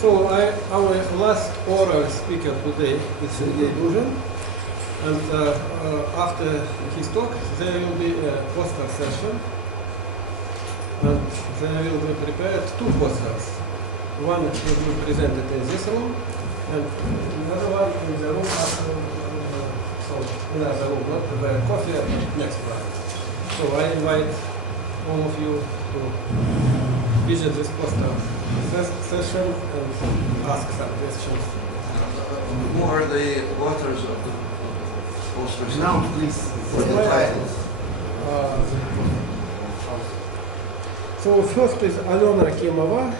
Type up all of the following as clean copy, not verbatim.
So our last oral speaker today is Duzhin, and after his talk there will be a poster session, and there will be prepared two posters. One will be presented in this room, and another one in the room after, so another room, not prepare coffee, but next one. So I invite all of you to visit this poster session and ask some questions. Who are the authors of the posters? Now, please, for the titles. So first is Alona Akimova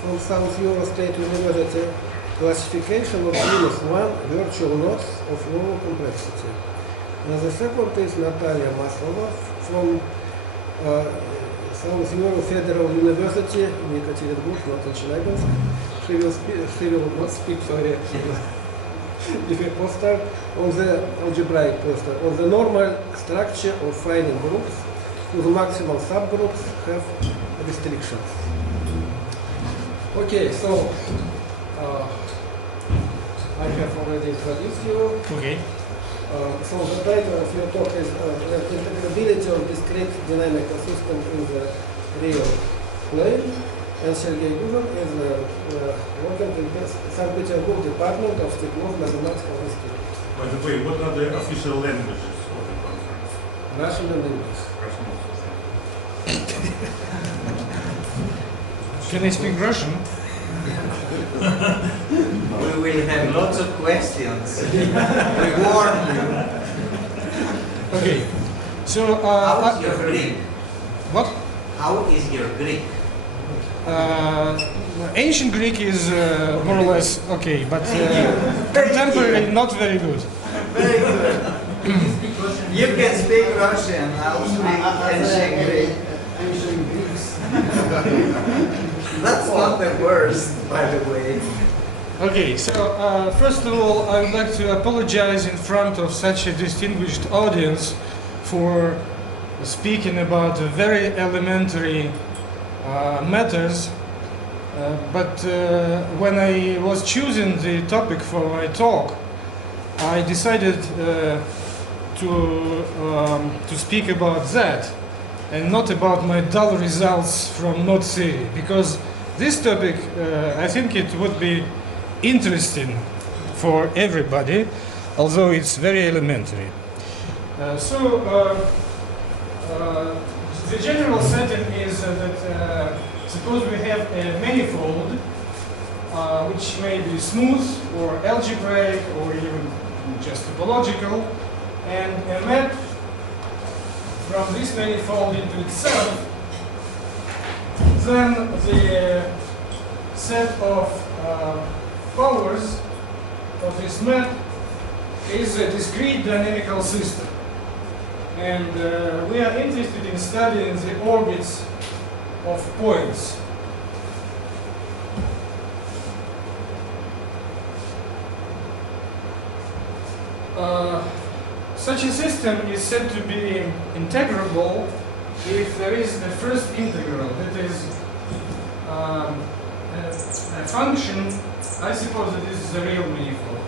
from South Euro State University, classification of -1 virtual nodes of low complexity. And the second is Natalia Maslova from South Euro Federal University in Yekaterinburg, not in Chelyabinsk. She will not speak, sorry, if a poster on the algebraic poster on the normal structure of finite groups whose maximal subgroups have restrictions. Okay, so I have already introduced you. Okay. So the title of your talk is integrability of discrete dynamical system in the real plane. And Sergey Duzhin is working in the St. Petersburg Department of Mathematical Institute. By the way, what are the official languages of the conference? Russian and English. Russian also. Can I speak Russian? We will have lots of questions. We warn you. Okay. So, how is your Greek? What? How is your Greek? Ancient Greek is more or less okay, but contemporary not very good. Very good. You can speak Russian, I'll speak ancient Greek. Ancient Greeks. That's not the worst, by the way. Okay, so first of all, I would like to apologize in front of such a distinguished audience for speaking about very elementary matters. But when I was choosing the topic for my talk, I decided to speak about that and not about my dull results from Node theory, because this topic, I think it would be interesting for everybody, although it's very elementary. The general setting is that suppose we have a manifold which may be smooth or algebraic or even just topological, and a map from this manifold into itself, then the set of powers of this map is a discrete dynamical system. And we are interested in studying the orbits of points. Such a system is said to be integrable if there is the first integral, that is a function. I suppose that this is a real manifold.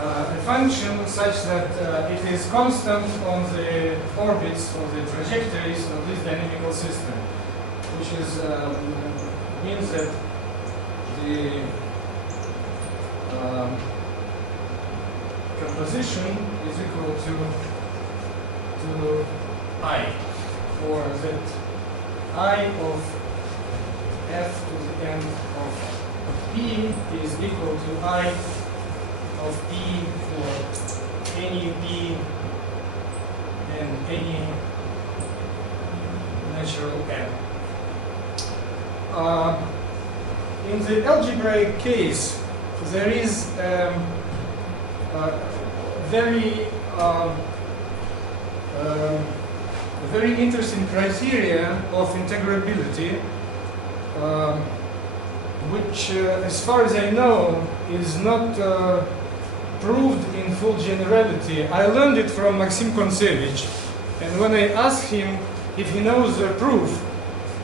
A function such that it is constant on the orbits or the trajectories of this dynamical system, which is means that the composition is equal to to I, or that I of f to the n of p is equal to I of p for any p and any natural n. In the algebraic case, there is very interesting criteria of integrability, which, as far as I know, is not proved in full generality. I learned it from Maxim Kontsevich, and when I asked him if he knows the proof,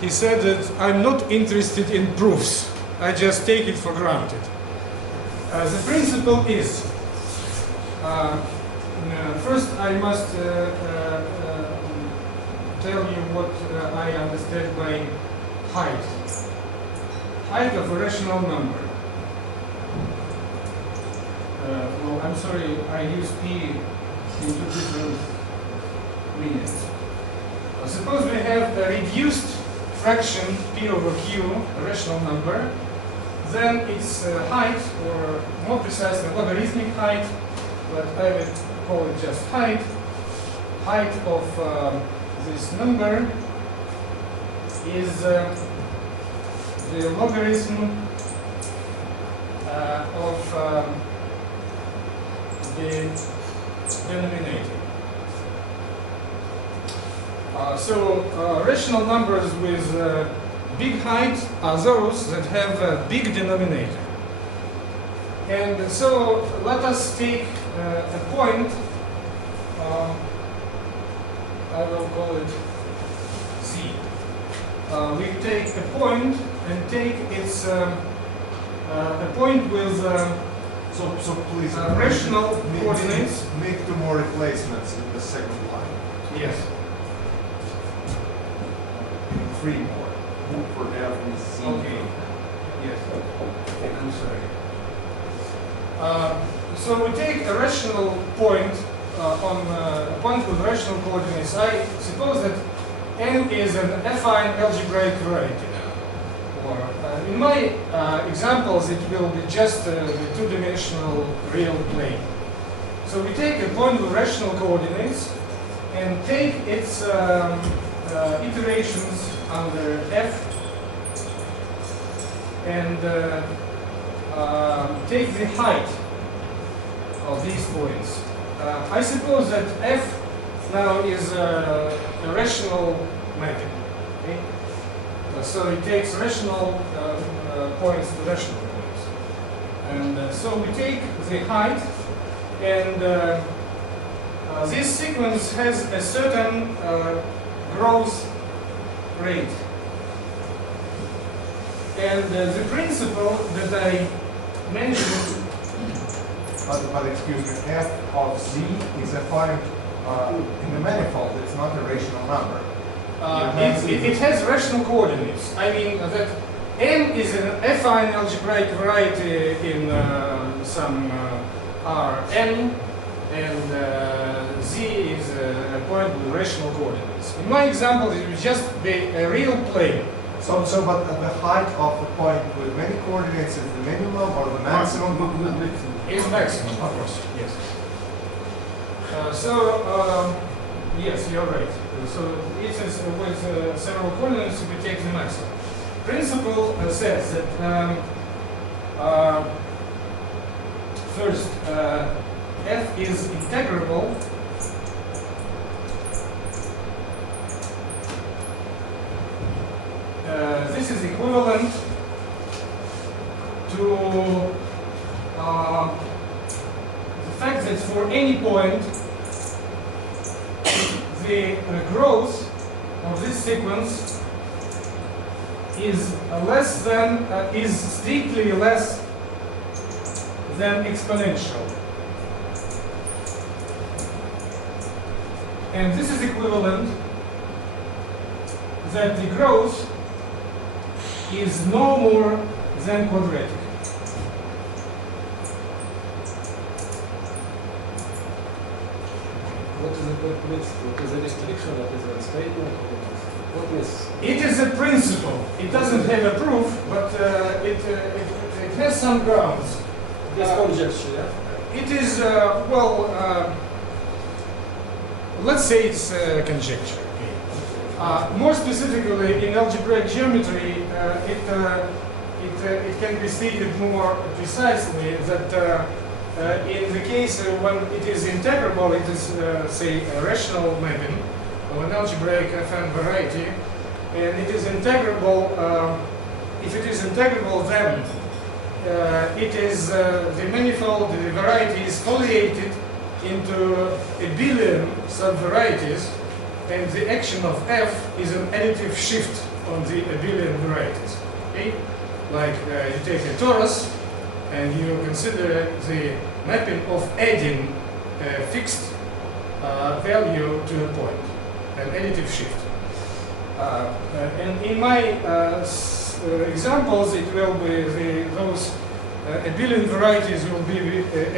he said that I'm not interested in proofs. I just take it for granted. The principle is, first I must tell you what I understand by height. Height of a rational number. Well, I'm sorry, I use p in two different meanings. Suppose we have a reduced fraction p over q, a rational number, then its height, or more precisely logarithmic height, but I would call it just height of this number is the logarithm of the denominator. So rational numbers with big height are those that have a big denominator. And so let us take a point, I will call it C. We take a point and take its a point with So please rational coordinates. Make two more replacements in the second line. Yes. 3 more. For every C. Okay. Yes. I'm sorry. So we take a rational point on a point with rational coordinates. I suppose that n is an affine algebraic variety. Or in my examples, it will be just the two-dimensional real plane. So we take a point with rational coordinates and take its iterations under f and take the height of these points. I suppose that f now is a rational mapping. Okay? So it takes rational points to rational points. And so we take the height, and this sequence has a certain growth rate. And the principle that I mentioned. But excuse me, f of z is affine in the manifold. It's not a rational number. It has rational coordinates. I mean that n is an affine algebraic variety in some Rn, and z is a point with rational coordinates. In my example, it would just be a real plane. But the height of a point with many coordinates is the minimum or the maximum? Is maximum, of course. Yes. Yes, you're right. So it is with several coordinates, we take the maximum. Principle says that first, f is integrable this is equivalent to the fact that for any point the growth of this sequence is less than is strictly less than exponential, and this is equivalent that the growth is no more than quadratic. What is a restriction? What is a statement? What is? It is a principle. It doesn't have a proof, but it has some grounds. This conjecture, yeah? It is, let's say it's conjecture. Okay. More specifically, in algebraic geometry, it can be stated more precisely that in the case when it is integrable, it is, say, a rational mapping of an algebraic FN variety, and it is integrable. If it is integrable, then it is the manifold, the variety is foliated into a billion subvarieties, and the action of f is an additive shift on the abelian varieties. Okay? Like you take a torus and you consider the mapping of adding a fixed value to a point, an additive shift. And in my examples, it will be those abelian varieties will be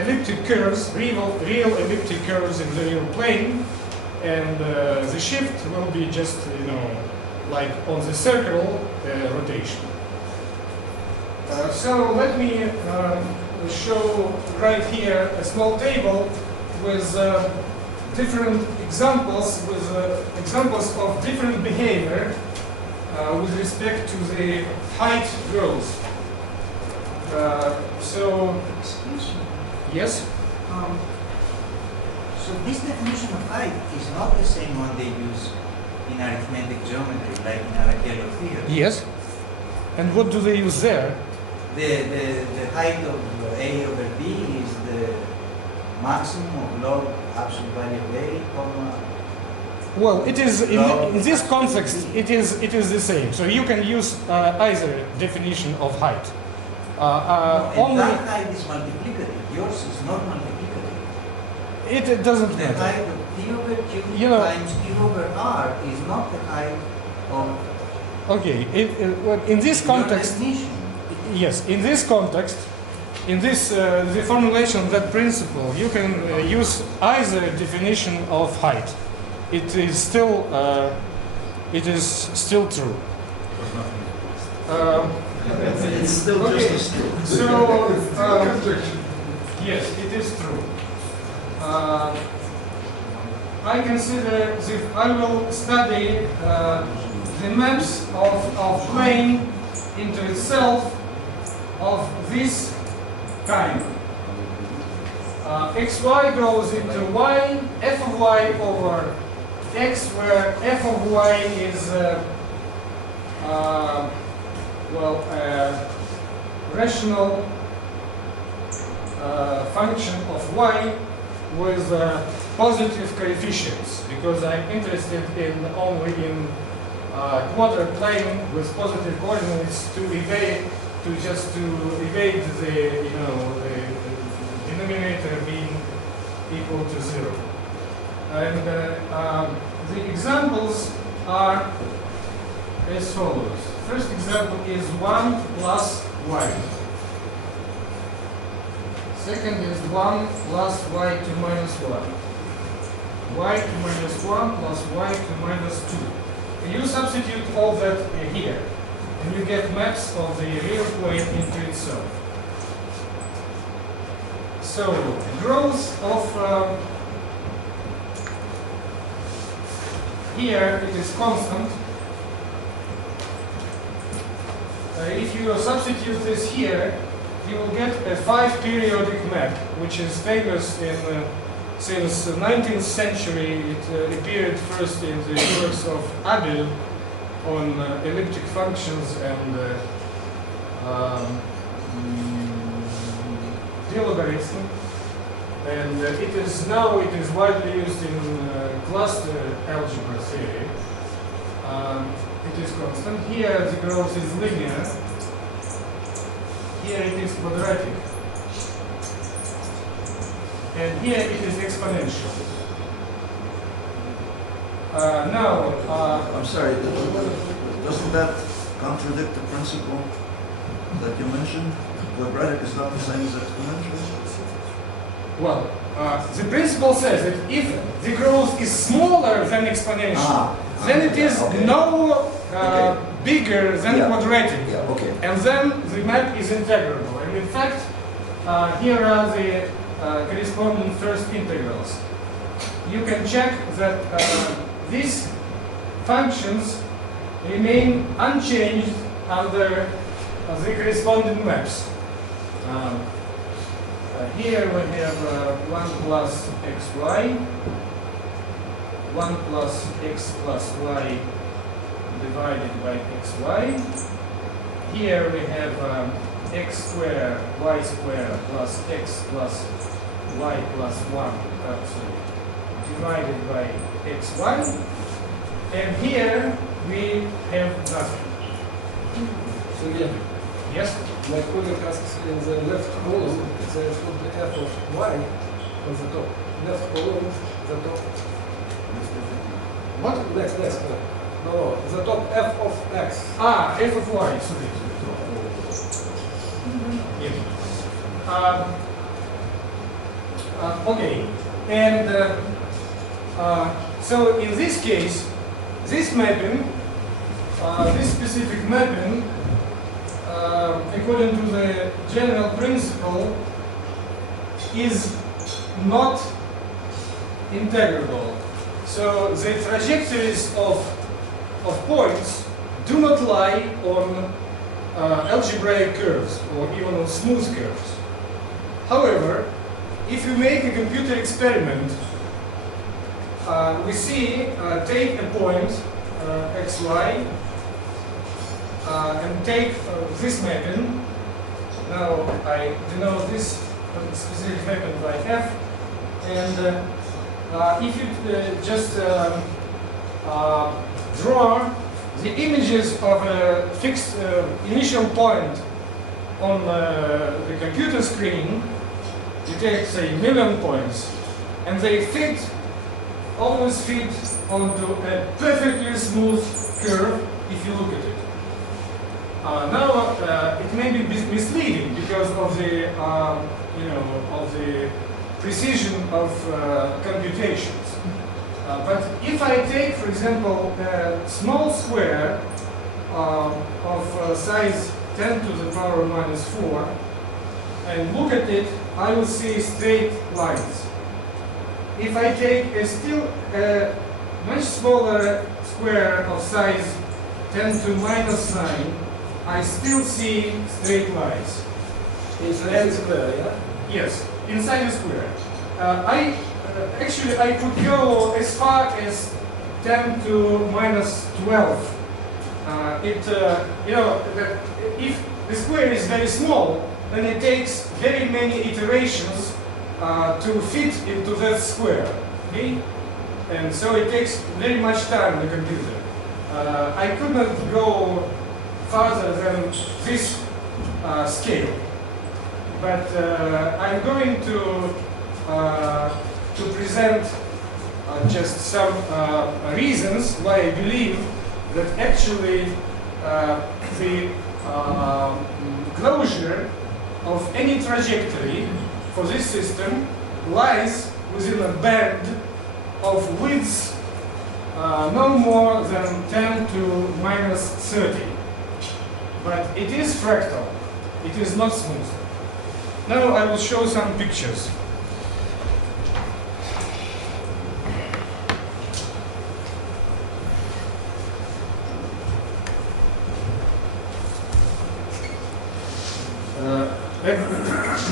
elliptic curves, real elliptic curves in the real plane, and the shift will be just, like on the circle rotation. So let me show right here a small table with different examples, examples of different behavior with respect to the height growth. Excuse me. Yes? So this definition of height is not the same one they use in arithmetic geometry, like in Arakelov theory. Yes. And what do they use there? The height of A over B is the maximum of log absolute value of A, comma. Well, it is in this context. It is the same. So you can use either definition of height. And Only that height is multiplicative. Yours is not multiplicative. it doesn't The matter. height of P over Q times Q over R is not the height of Okay. Well, in this your context, definition. yes. In this context, in this the formulation of that principle, you can use either definition of height. It is still true. It's still Okay. just as true. So, yes, it is true. I consider that I will study the maps of plane into itself of this kind. xy goes into y, f of y over x, where f of y is rational function of y with positive coefficients, because I'm interested only in quarter plane with positive coordinates to evade the the denominator being equal to 0. And the examples are as follows. First example is 1 plus y. Second is 1 plus y to minus 1. Y to minus 1 plus y to minus 2. And you substitute all that here, and you get maps of the real plane into itself. So, growth of here it is constant. If you substitute this here, you will get a 5-periodic map, which is famous since the 19th century. It appeared first in the works of Abel on elliptic functions and logarithm, and it is widely used in cluster algebra theory. It is constant. Here the growth is linear. Here it is quadratic. And here it is exponential. I'm sorry, doesn't that contradict the principle that you mentioned? Quadratic is not the same as exponential? Well, The principle says that if the growth is smaller than exponential, then it is no bigger than quadratic, and then the map is integrable. And in fact, here are the corresponding first integrals. You can check that these functions remain unchanged under the corresponding maps. Here we have 1 plus xy, 1 plus x plus y divided by xy. Here we have x squared, y squared plus x plus y plus 1 divided by xy. And here we have nothing. So again, Yes? my colleague asks in the left column, there should be f of y on the top. Left column, the top. What? Next. No, the top f of x. F of y, sorry. Yes. Okay, and so in this case, this mapping, this specific mapping, according to the general principle, is not integrable. So the trajectories of points do not lie on algebraic curves or even on smooth curves. However, if you make a computer experiment, we see, take a point, xy, and take this mapping. Now I denote this specific mapping by f, and if you just draw the images of a fixed initial point on the computer screen, you take, say, 1,000,000 points, and they always fit onto a perfectly smooth curve if you look at it. Now it may be misleading because of the of the precision of computations. But if I take, for example, a small square of size 10 to the power minus 4 and look at it, I will see straight lines. If I take a much smaller square of size 10 to minus 9, I still see straight lines. Inside the square, yeah? Yes, inside the square. Actually, I could go as far as 10 to minus 12. If the square is very small, then it takes very many iterations to fit into that square. Okay? And so it takes very much time in the computer. I could not go farther than this scale. But I'm going to present just some reasons why I believe that actually the closure of any trajectory for this system lies within a band of widths no more than 10 to minus 30. But it is fractal. It is not smooth. Now I will show some pictures.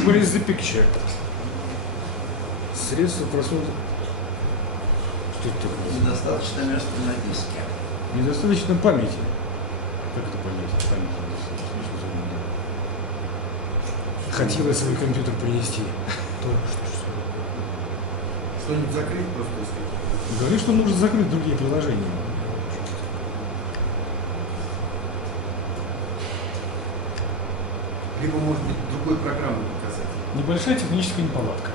Where is the picture? Средство просмотра. Что это такое? Недостаточно места на диске. Недостаточно памяти. Как это понять? Память недостаточно. Хотела свой компьютер принести. Что-нибудь закрыть просто, если... Говорит, что нужно закрыть другие приложения. Либо, может быть, другой программу показать. Небольшая техническая неполадка.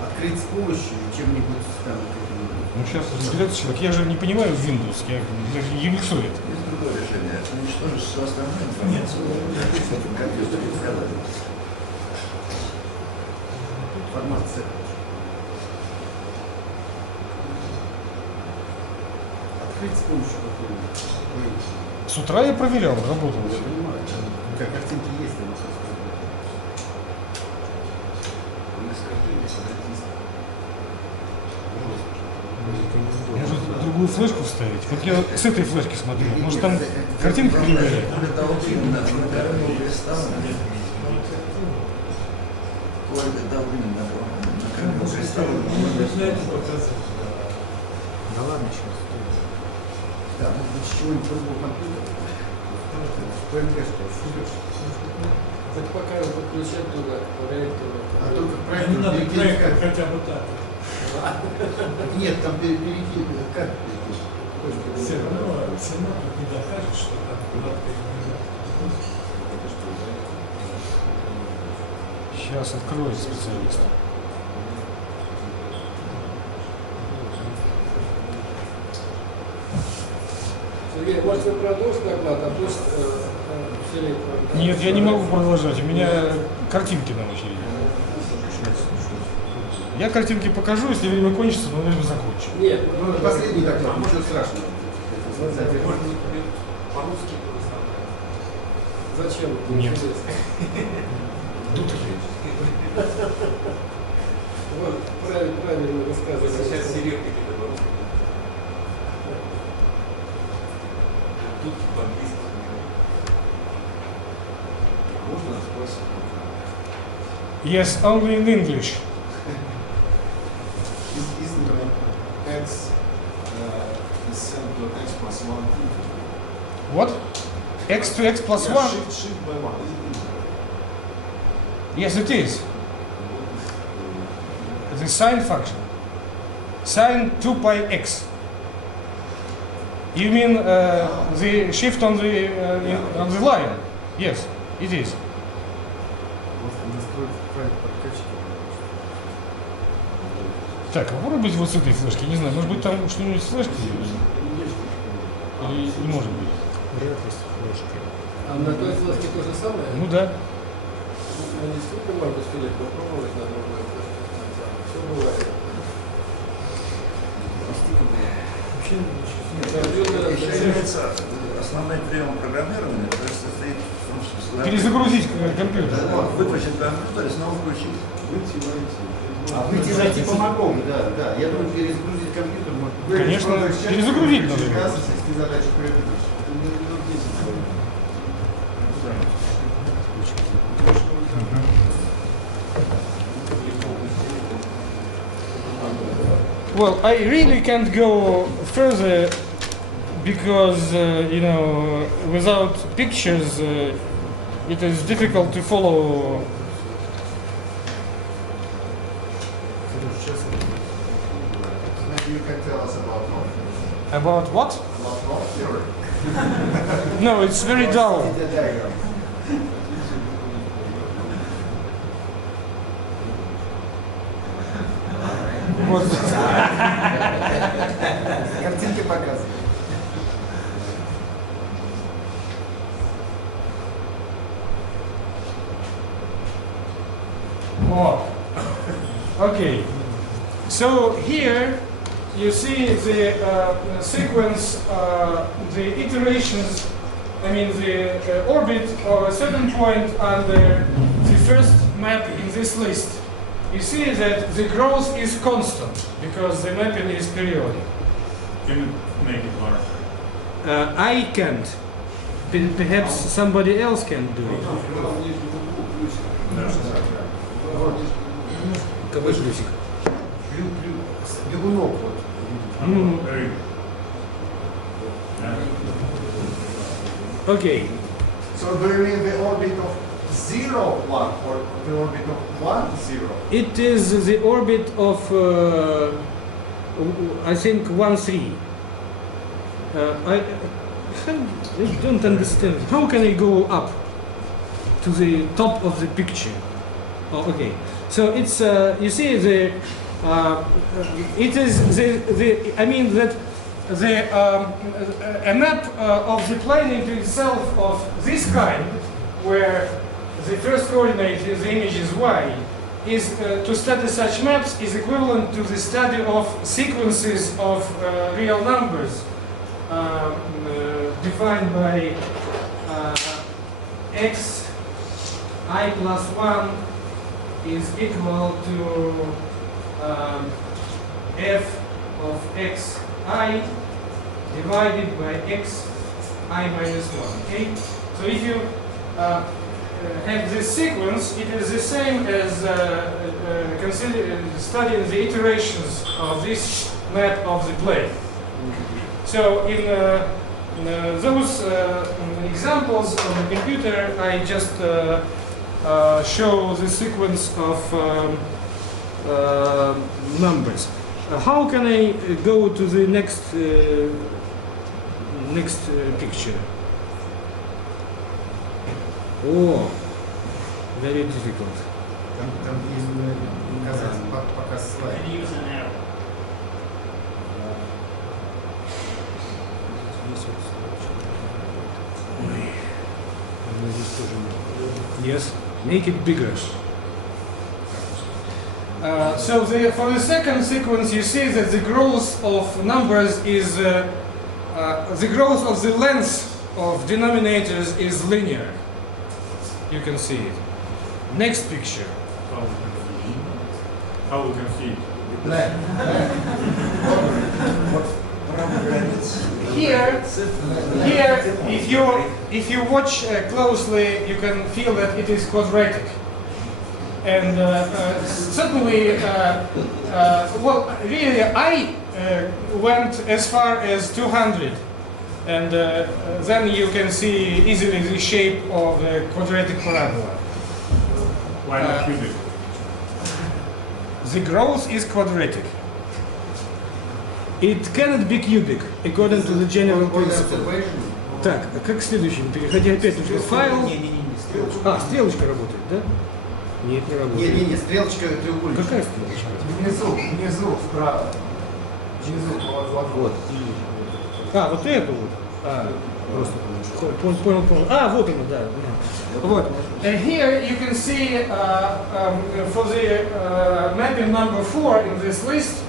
Открыть с помощью чем-нибудь там каким-нибудь. Ну сейчас разберется человек. Я же не понимаю Windows, я юниксует. Есть другое решение. Уничтожить всю остальную информацию в этом компьютере. Открыть с помощью какой-нибудь. С утра я проверял, работал. Я понимаю. Как картинки есть, но Может, другую флешку вставить? Вот я с этой флешки смотрю. Может, там картинка кривая? да ладно, сейчас. Да, может быть, с чего-нибудь другого компьютера. ПМГ-шка. Хоть пока подключать туда к проектору. А только Не проектор надо перекинуть проектор как? хотя бы так. Нет, там перекинуть. Как? Все равно тут не докажешь, что там куда-то Сейчас открою специалиста. Сергей, может вы продолжите доклад, а пусть Филипп... Нет, я не могу продолжать. У меня картинки на очереди. Я картинки покажу, если время кончится, но время закончу. Нет, Ну, последний доклад, ничего страшного. по-русски зачем? Нет. Вот, правильно рассказывать. Сейчас серьезно по-русски. Тут по-английски. Можно спросить? Yes, only in English. Isn't x is sent to x plus 1 What? X to x plus 1? Shift by 1, isn't it? Yes, it is. The sine function. Sine 2 pi x. You mean the shift on the line? Yes, it is. Просто настроить файл подкачки. Так, попробуйте вот с этой флешки. Не знаю, может быть там что-нибудь с флешкой есть? Или не может быть? Вряд ли с флешки. А на той флешке то же самое? Ну да. А действительно, может быть, Филипп, попробовать на другой флешке? Все бывает. Получается, основной прием программирования, то есть состоит в том, что Перезагрузить компьютер. выключить компьютер и снова включить. Выйти, войти. А выйти зайти помогу. Да. Я думаю, перезагрузить компьютер можно. Конечно, перезагрузить надо. Свести задачу предыдущей. Well, I really can't go further because, you know, without pictures, it is difficult to follow. Maybe you can tell us about North. About what? About North theory. No, it's very dull. The diagram. Вот. Картинки показывают. Oh. Okay. So here you see the sequence, the iterations, I mean the orbit of a certain point under the first map in this list. You see that the growth is constant because the mapping is periodic. Can you make it larger? I can't. Perhaps somebody else can do it. Какой плюсик? Бегунок вот. Very good. Okay. So do you mean the orbit of 0, 1 or the orbit of 1, 0? It is the orbit of, I think, 1, 3. I don't understand. How can I go up to the top of the picture? Oh, okay. So it's, you see, it is the I mean that a map of the plane into itself of this kind, where the first coordinate is the image is y, is to study such maps is equivalent to the study of sequences of real numbers defined by x I plus 1 is equal to f of x I divided by x I minus 1. Okay? So if you have this sequence, it is the same as studying the iterations of this map of the plane. So in those examples on the computer, I just show the sequence of numbers. How can I go to the next picture? Oh, very difficult. Там есть показ слайд. Use an arrow. Yes, make it bigger. So for the second sequence, you see that the growth of numbers is the growth of the length of denominators is linear. You can see it. Next picture. How we can see it? Here, if you watch closely, you can feel that it is quadratic. And certainly, well, really, I went as far as 200, and then you can see easily the shape of the quadratic parabola. Why not cubic? The growth is quadratic. It cannot be cubic, according to the general principle. Так, а как следующим? Переходя опять в файл. А, стрелочка работает, да? Нет, не работает. Не, стрелочка треугольничка. Какая стрелочка? Внизу, вправо. Внизу, вот. А, вот это вот. А, просто понял. А, вот оно, да. Вот. And here you can see for the mapping number 4 in this list,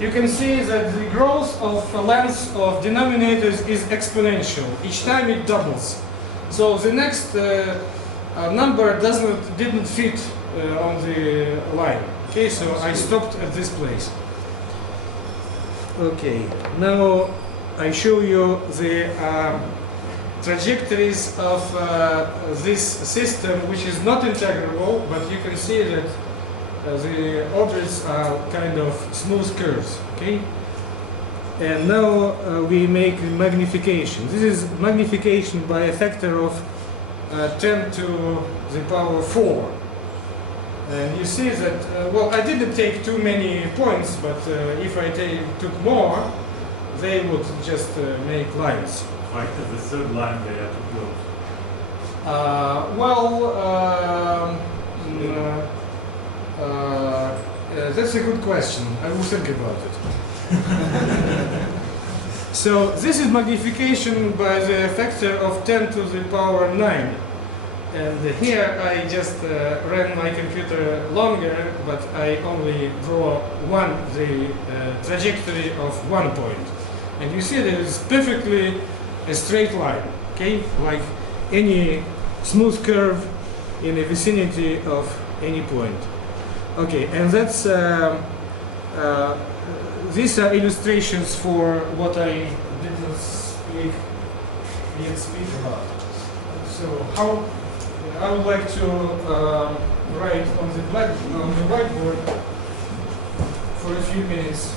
you can see that the growth of the length of denominators is exponential. Each time it doubles. So the next number didn't fit on the line. Okay, so I stopped at this place. Okay, now I show you the trajectories of this system, which is not integrable, but you can see that the orders are kind of smooth curves. Okay, and now we make magnification. This is magnification by a factor of 10 to the power 4. And you see that, well, I didn't take too many points, but if I took more, they would just make lines. Like the third line they have to close. That's a good question. I will think about it. So this is magnification by the factor of 10 to the power 9. And here I just ran my computer longer, but I only draw the trajectory of 1 point. And you see that it's perfectly a straight line, okay? Like any smooth curve in the vicinity of any point. Okay, and that's these are illustrations for what I didn't speak about. So how I would like to write on the whiteboard for a few minutes.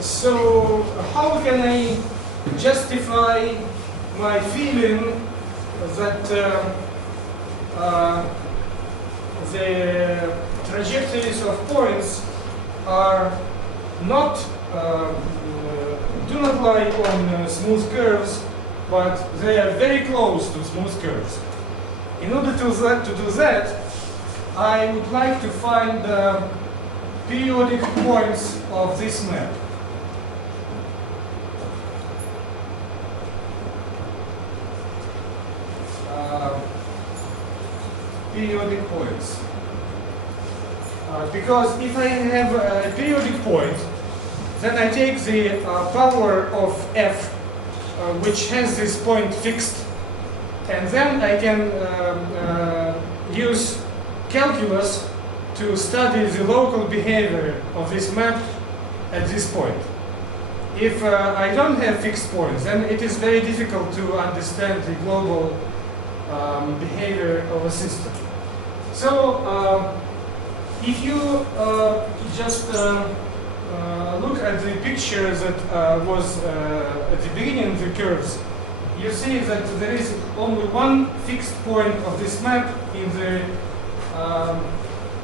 So how can I justify my feeling that the trajectories of points are not do not lie on smooth curves, but they are very close to smooth curves. In order to do that, I would like to find the periodic points of this map. periodic points. Because if I have a periodic point, then I take the power of f, which has this point fixed, and then I can use calculus to study the local behavior of this map at this point. If I don't have fixed points, then it is very difficult to understand the global behavior of a system. So if you just look at the picture that was at the beginning of the curves, you see that there is only one fixed point of this map in the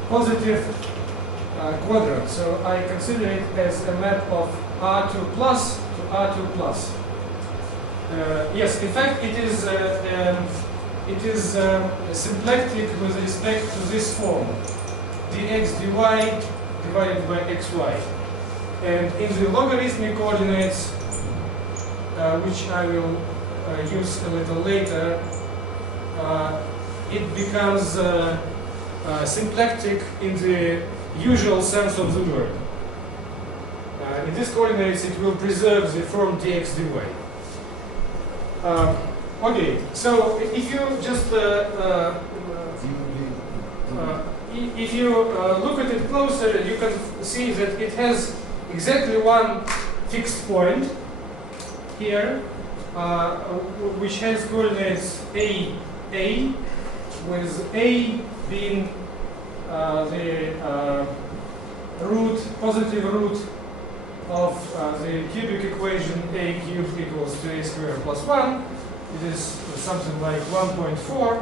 positive quadrant. So I consider it as a map of R2 plus to R2 plus. Yes, in fact, it is symplectic with respect to this form, dx dy divided by xy. And in the logarithmic coordinates, which I will use a little later, it becomes symplectic in the usual sense of the word. In these coordinates, it will preserve the form dx dy. Okay, so if you just if you look at it closer, you can see that it has exactly one fixed point here, which has coordinates a, with a being the positive root of the cubic equation a cubed equals 2a squared plus 1. It is something like 1.4,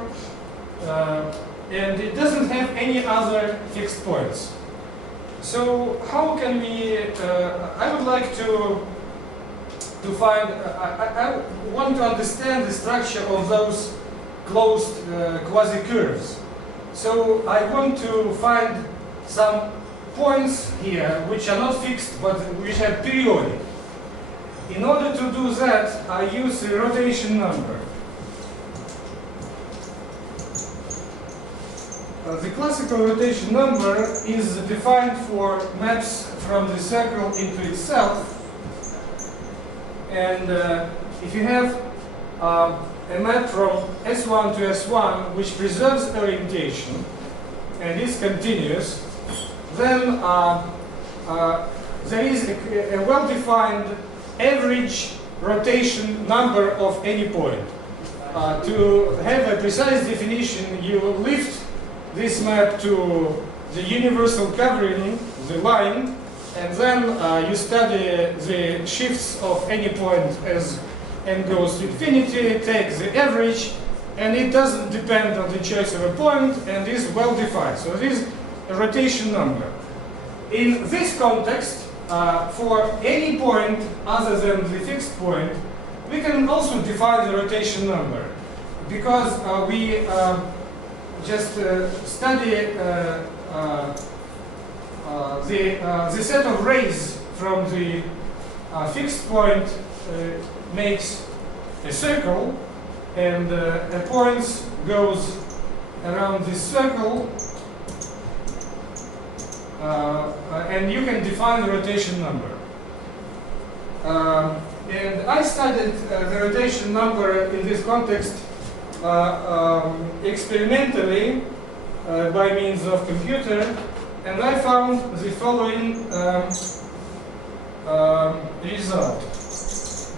and it doesn't have any other fixed points. So how can we, I would like to find, I want to understand the structure of those closed quasi-curves. So I want to find some points here which are not fixed but which are periodic. In order to do that, I use the rotation number. The classical rotation number is defined for maps from the circle into itself. And if you have a map from S1 to S1 which preserves orientation and is continuous, then there is a well-defined average rotation number of any point. To have a precise definition, you lift this map to the universal covering, the line, and then you study the shifts of any point as n goes to infinity, take the average, and it doesn't depend on the choice of a point and is well defined. So it is a rotation number. In this context, for any point other than the fixed point, we can also define the rotation number, because we just study the set of rays from the fixed point makes a circle, and a point goes around this circle, and you can define the rotation number. And I studied the rotation number in this context experimentally by means of computer, and I found the following result: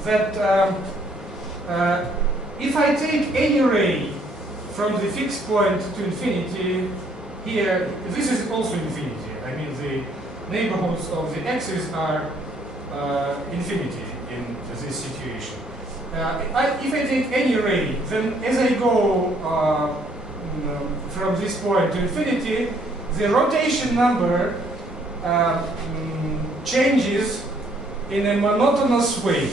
that if I take any ray from the fixed point to infinity, here, this is also infinity. I mean, the neighborhoods of the axis are infinity in this situation. If I take any ray, then as I go from this point to infinity, the rotation number changes in a monotonous way.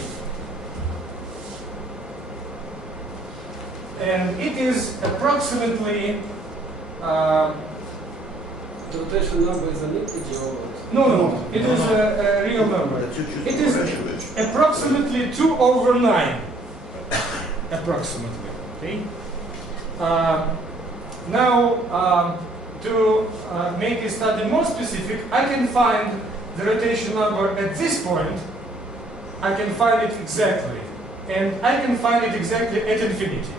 And it is approximately The rotation number is an integer or what? no, it is a real number. It is approximately 2/9. Approximately. Okay. Now, to make this study more specific, I can find the rotation number at this point. I can find it exactly. And I can find it exactly at infinity.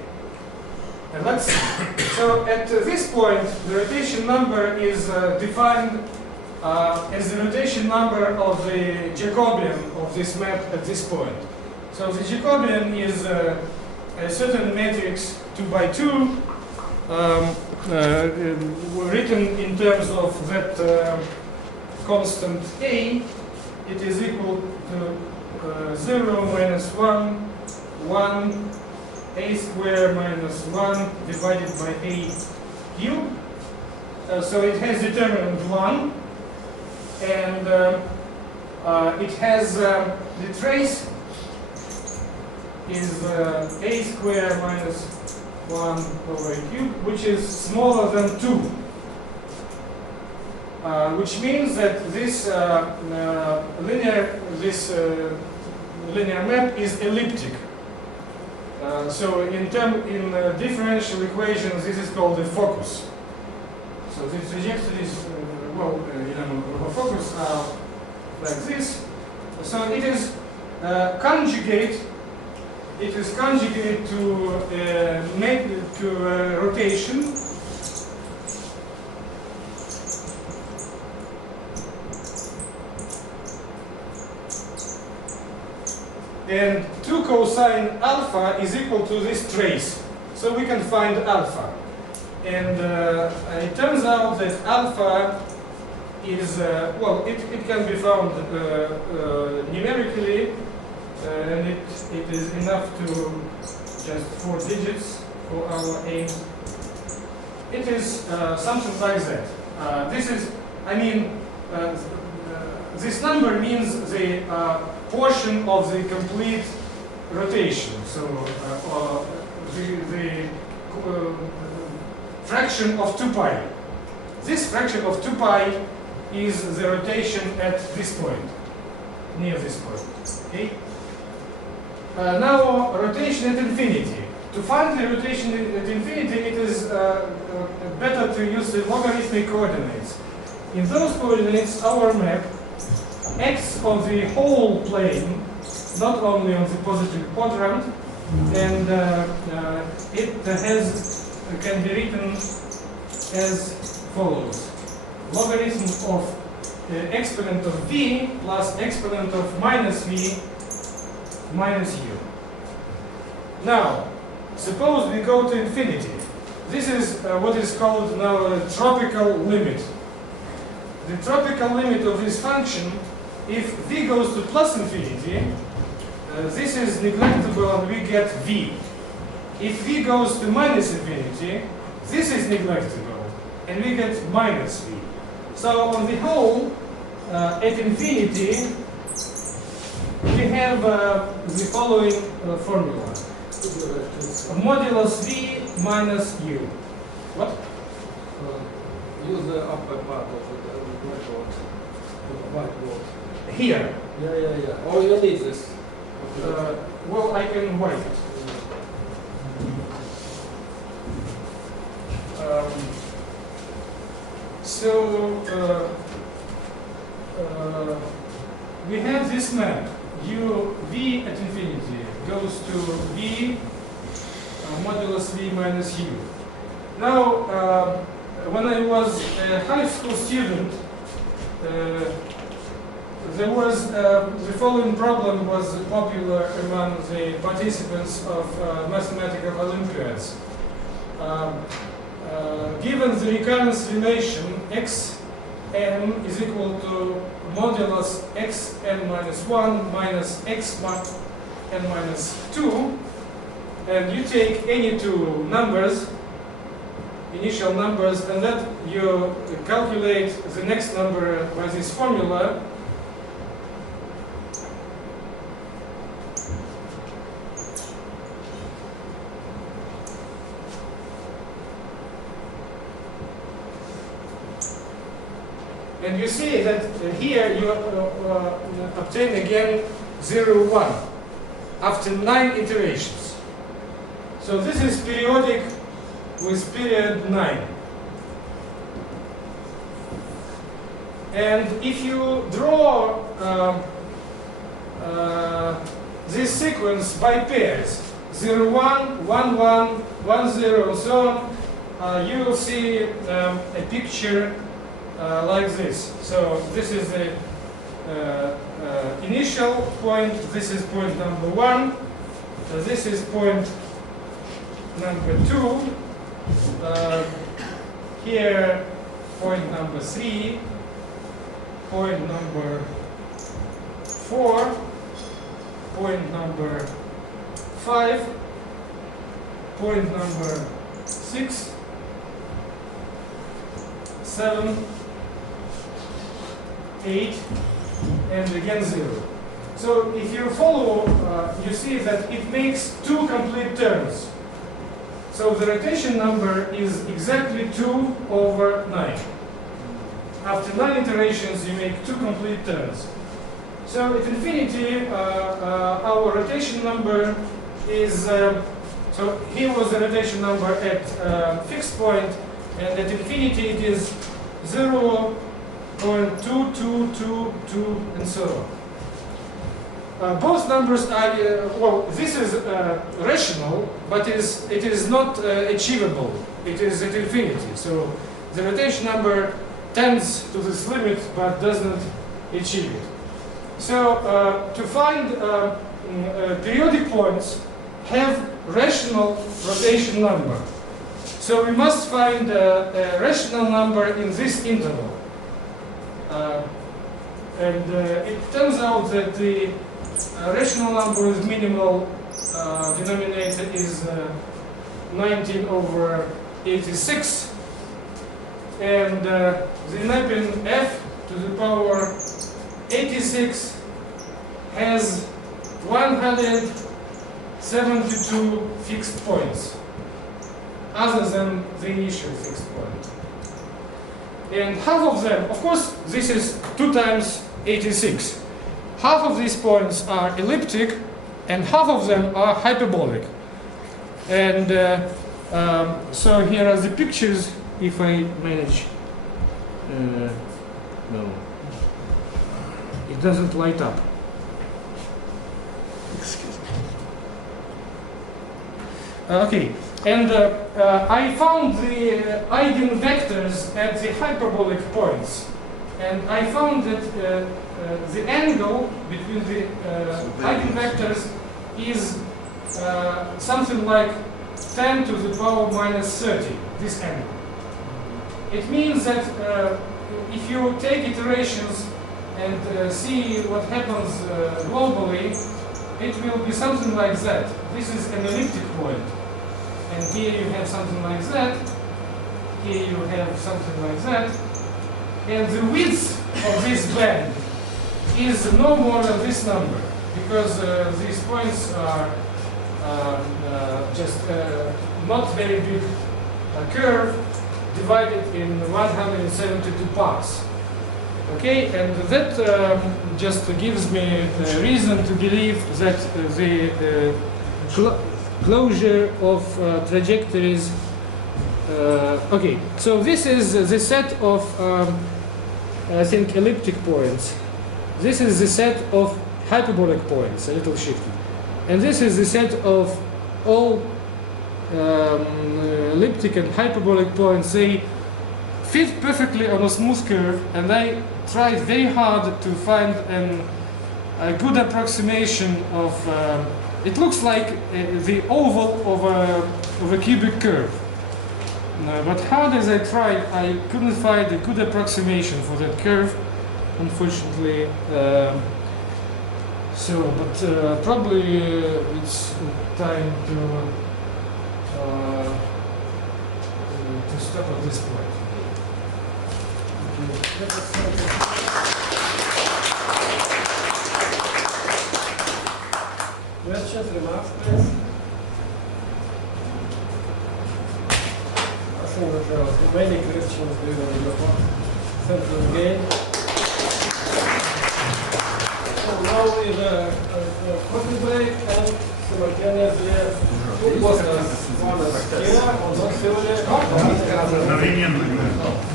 And let's see. So at this point, the rotation number is defined as the rotation number of the Jacobian of this map at this point. So the Jacobian is a certain matrix 2 by 2, written in terms of that constant A. It is equal to 0 minus 1, 1, a square minus 1 divided by a cubed. So it has determinant 1, and it has the trace is a square minus 1 over a cube, which is smaller than 2. Which means that this linear map is elliptic. So in differential equations, this is called the focus. So the trajectory is a focus like this. So it is conjugate. It is conjugate to rotation. And 2 cosine alpha is equal to this trace. So we can find alpha. And it turns out that alpha is, it can be found numerically, and it is enough to just 4 digits for our aim. It is something like that. This number means the portion of the complete rotation. So the fraction of 2 pi. This fraction of 2 pi is the rotation at this point, near this point. Okay. Now rotation at infinity. To find the rotation at infinity, it is better to use the logarithmic coordinates. In those coordinates, our map x on the whole plane, not only on the positive quadrant, and can be written as follows: logarithm of exponent of v plus exponent of minus v minus u. Now, suppose we go to infinity. This is what is called now a tropical limit. The tropical limit of this function, if v goes to plus infinity, this is neglectable and we get v. If v goes to minus infinity, this is neglectable and we get minus v. So on the whole, at infinity, we have the following formula. Modulus v minus u. What? Use the upper part of the whiteboard. Here. Yeah. Or you need this. Well, I can write it. We have this map. V at infinity goes to v modulus v minus u. Now, when I was a high school student, there was the following problem was popular among the participants of mathematical Olympiads. Given the recurrence relation, xn is equal to modulus xn minus 1 minus xn minus 2, and you take any two numbers, initial numbers, and then you calculate the next number by this formula. And you see that here you obtain again 0, 1 after 9 iterations. So this is periodic with period 9. And if you draw this sequence by pairs, 0, 1, 1, 1, 1, 0, and so on, you will see a picture like this. So this is the initial point, this is point number 1, this is point number 2, here point number 3, point number 4, point number 5, point number 6, 7, 8, and again 0. So if you follow, you see that it makes 2 complete turns. So the rotation number is exactly 2 over 9. After 9 iterations, you make 2 complete turns. So at infinity, our rotation number is, so here was the rotation number at fixed point, and at infinity it is 0.2222, and so on. Both numbers are, well, this is rational, but it is not achievable. It is at infinity. So the rotation number tends to this limit, but does not achieve it. So to find periodic points have rational rotation number. So we must find a rational number in this interval. And it turns out that the rational number with minimal denominator is 19 over 86. And the mapping f to the power 86 has 172 fixed points, other than the initial fixed point. And half of them, of course, this is 2 times 86. Half of these points are elliptic, and half of them are hyperbolic. And so here are the pictures, if I manage. No. It doesn't light up. Excuse me. Okay, and I found the eigenvectors at the hyperbolic points, and I found that the angle between the eigenvectors is something like 10 to the power minus 30, this angle. It means that if you take iterations and see what happens globally, it will be something like that. This is an elliptic point. And here you have something like that. Here you have something like that. And the width of this band is no more than this number, because these points are just not very big curve divided in 172 parts. Okay, and that just gives me a reason to believe that the closure of trajectories. Okay, so this is the set of, I think, elliptic points. This is the set of hyperbolic points, a little shifted. And this is the set of all elliptic and hyperbolic points. They fit perfectly on a smooth curve, and I tried very hard to find a good approximation of, it looks like the oval of a cubic curve. But hard as I tried, I couldn't find a good approximation for that curve, unfortunately. But probably it's time to stop at this point. Questions, remarks, please? I think that there are many questions during the central game. So now we have a coffee break and simultaneously two posters, one is here, on not theory. Одновременно.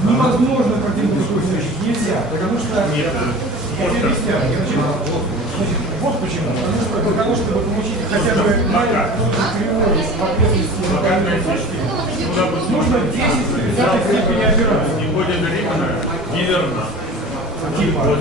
Невозможно картинку такую снять. Нельзя. Потому что... Нет, Я тебе объясняю. Значит, вот почему. Потому что чтобы получить хотя бы маленькую кривую ответственности локальной точки, нужно 10 степени операции. Не более Реймана неверно. Типа. Вот.